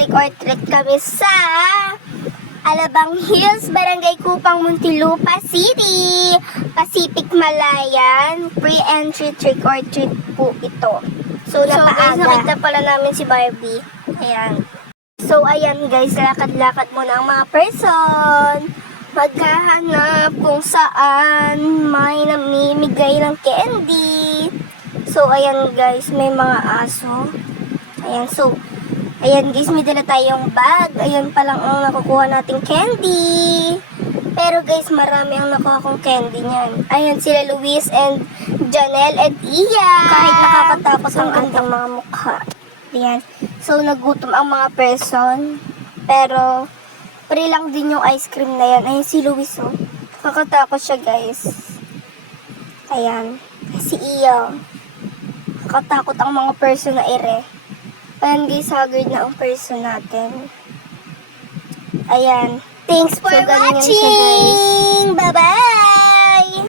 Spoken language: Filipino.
mag-trick or treat kami sa Alabang Hills, Barangay Kupang, Muntinlupa City, Pacific Malayan. Free entry trick or treat po ito. So guys, nakita pala namin si Barbie. Ayan. So ayan guys, lakad-lakad muna ang mga person. Maghahanap kung saan may namimigay ng candy. So ayan guys, may mga aso. Ayan, so ayan guys, may dala tayong bag. Ayan pa lang ang nakukuha nating candy. Pero guys, marami ang nakuha kong candy niyan. Ayan sila Luis and Janelle and Iya. Kahit nakakatakot ang kanilang mga mukha. Ayan. So nagutom ang mga person. Pero free lang din yung ice cream na yan. Ayan si Luis oh. Nakakatakot siya guys. Ayan. Si Iya. Nakakatakot ang mga person na ere. Ayan guys, haggard na ang person natin. Ayan. Thanks for watching! Bye-bye!